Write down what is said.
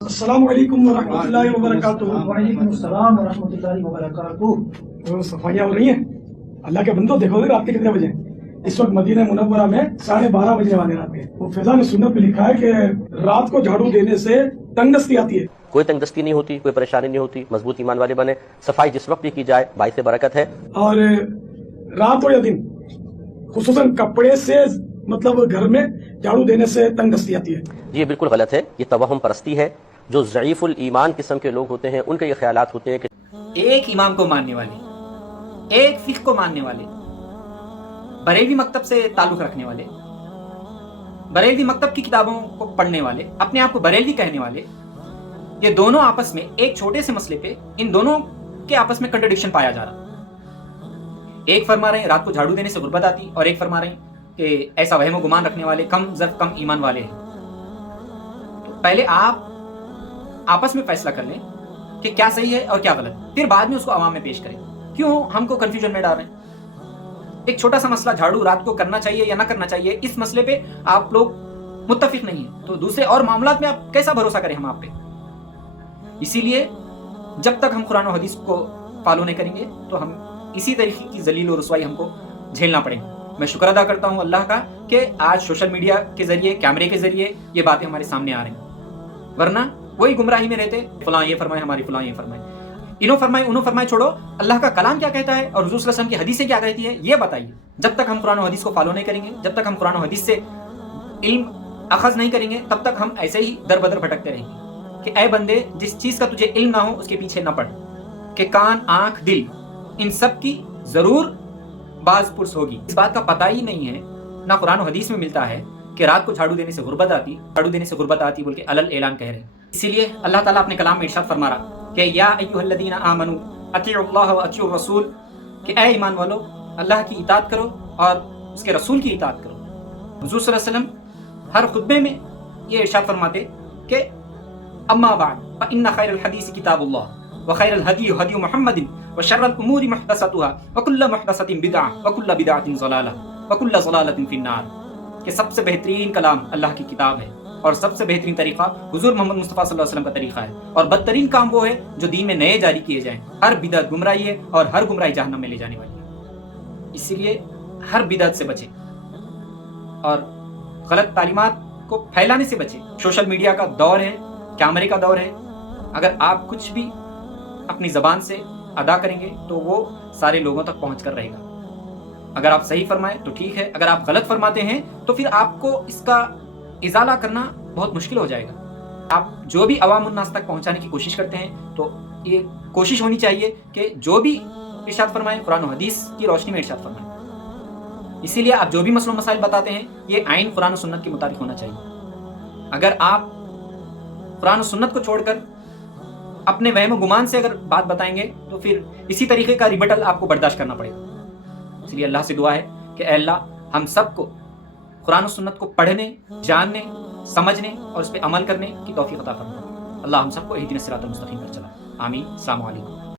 السلام علیکم ورحمۃ اللہ وبرکاتہ۔ وعلیکم السلام ورحمۃ اللہ وبرکاتہ۔ صفائیاں ہو رہی ہیں؟ اللہ کے بندو دیکھو رات کے کتنے بجے؟ اس وقت مدینہ منورہ میں 12:30 بجنے والے رات کے۔ وہ فضان سنت میں لکھا ہے کہ رات کو جھاڑو دینے سے تنگ دستی آتی ہے۔ کوئی تنگ دستی نہیں ہوتی، کوئی پریشانی نہیں ہوتی، مضبوط ایمان والے بنے۔ صفائی جس وقت بھی کی جائے باعث برکت ہے۔ اور رات ہو یا دن، خصوصاً کپڑے سے مطلب گھر میں جھاڑو دینے سے تنگ دستی آتی ہے۔ یہ بالکل غلط ہے، یہ توہم پرستی ہے۔ جو ضعیف الایمان قسم کے لوگ ہوتے ہیں ان کے یہ خیالات ہوتے ہیں کہ ایک امام کو ماننے والے، ایک فقہ کو ماننے والے، بریلوی مکتب سے تعلق رکھنے والے، بریلوی مکتب کی کتابوں کو پڑھنے والے، اپنے آپ کو بریلوی کہنے والے، یہ دونوں آپس میں ایک چھوٹے سے مسئلے پہ ان دونوں کے آپس میں کنٹرڈکشن پایا جا رہا۔ ایک فرما رہے ہیں رات کو جھاڑو دینے سے غربت آتی، اور ایک فرما رہے ہیں کہ ایسا وہم و گمان رکھنے والے کم ظرف کم ایمان والے ہیں۔ تو پہلے آپ آپس میں فیصلہ کر لیں کہ کیا صحیح ہے اور کیا غلط، پھر بعد میں اس کو عوام میں پیش کریں۔ کیوں ہم کو کنفیوژن میں ڈال رہے ہیں؟ ایک چھوٹا سا مسئلہ جھاڑو رات کو کرنا چاہیے یا نہ کرنا چاہیے، اس مسئلے پہ آپ لوگ متفق نہیں ہیں، تو دوسرے اور معاملات میں آپ کیسا بھروسہ کریں ہم آپ پہ؟ اسی لیے جب تک ہم قرآن و حدیث کو فالو نہیں کریں گے تو ہم اسی طریقے کی ذلیل و رسوائی ہم کو جھیلنا پڑے گا۔ میں شکر ادا کرتا ہوں اللہ کا کہ آج سوشل میڈیا کے ذریعے، کیمرے کے ذریعے یہ باتیں ہمارے سامنے آ رہی ہیں، ورنہ وہی گمراہی میں رہتے، فلاں یہ فرمائے، ہماری فلاں یہ فرمائے، انہوں فرمائے انہوں فرمائے، چھوڑو اللہ کا کلام کیا کہتا ہے اور حضور صلی اللہ علیہ وسلم کی حدیثیں کیا کہتی ہے یہ بتائیے۔ جب تک ہم قرآن و حدیث کو فالو نہیں کریں گے، جب تک ہم قرآن و حدیث سے علم اخذ نہیں کریں گے، تب تک ہم ایسے ہی در بدر بھٹکتے رہیں گے کہ اے بندے جس چیز کا تجھے علم نہ ہو اس کے پیچھے نہ پڑ، کہ کان آنکھ دل ان سب کی ضرور باز پرس ہوگی۔ اس بات کا پتہ ہی نہیں ہے، نہ قرآن و حدیث میں ملتا ہے کہ رات کو جھاڑو دینے سے غربت آتی، جھاڑو دینے سے غربت آتی بول کے علل اعلان کہہ رہے ہیں۔ اسی لیے اللہ تعالیٰ اپنے کلام میں ارشاد فرما رہا کہ یا ایھا الذین آمنوا اطیعوا اللہ واطیعوا الرسول، کہ اے ایمان والو اللہ کی اطاعت کرو اور اس کے رسول کی اطاعت کرو۔ حضور صلی اللہ علیہ وسلم ہر خطبے میں یہ ارشاد فرماتے کہ اما بعد فإن خیر الحدیث کتاب اللہ وخیر الہدی ہدی محمد وشر الامور محدثاتها وکل محدثۃ بدعہ وکل بدعۃ ضلالہ وکل ضلالۃ فی النار، کہ سب سے بہترین کلام اللہ کی کتاب ہے اور سب سے بہترین طریقہ حضور محمد مصطفیٰ صلی اللہ علیہ وسلم کا طریقہ ہے، اور بدترین کام وہ ہے جو دین میں نئے جاری کیے جائیں۔ ہر بدعت گمراہی ہے اور ہر گمراہی جہنم میں لے جانے والی ہے۔ اسی لیے ہر بدعت سے بچیں اور غلط تعلیمات کو پھیلانے سے بچیں۔ سوشل میڈیا کا دور ہے، کیمرے کا دور ہے، اگر آپ کچھ بھی اپنی زبان سے ادا کریں گے تو وہ سارے لوگوں تک پہنچ کر رہے گا۔ اگر آپ صحیح فرمائیں تو ٹھیک ہے، اگر آپ غلط فرماتے ہیں تو پھر آپ کو اس کا ازالہ کرنا بہت مشکل ہو جائے گا۔ آپ جو بھی عوام الناس تک پہنچانے کی کوشش کرتے ہیں تو یہ کوشش ہونی چاہیے کہ جو بھی ارشاد فرمائیں قرآن و حدیث کی روشنی میں ارشاد فرمائیں۔ اسی لیے آپ جو بھی مسئلہ مسائل بتاتے ہیں یہ عین قرآن و سنت کے مطابق ہونا چاہیے۔ اگر آپ قرآن و سنت کو چھوڑ کر اپنے وہم و گمان سے اگر بات بتائیں گے تو پھر اسی طریقے کا ریبٹل آپ کو برداشت کرنا پڑے گا۔ اس لیے اللہ سے دعا ہے کہ اے اللہ ہم سب کو قرآن و سنت کو پڑھنے، جاننے، سمجھنے اور اس پہ عمل کرنے کی توفیق عطا فرما۔ اللہ ہم سب کو اہدنا الصراط المستقیم پر چلا۔ آمین۔ السلام علیکم۔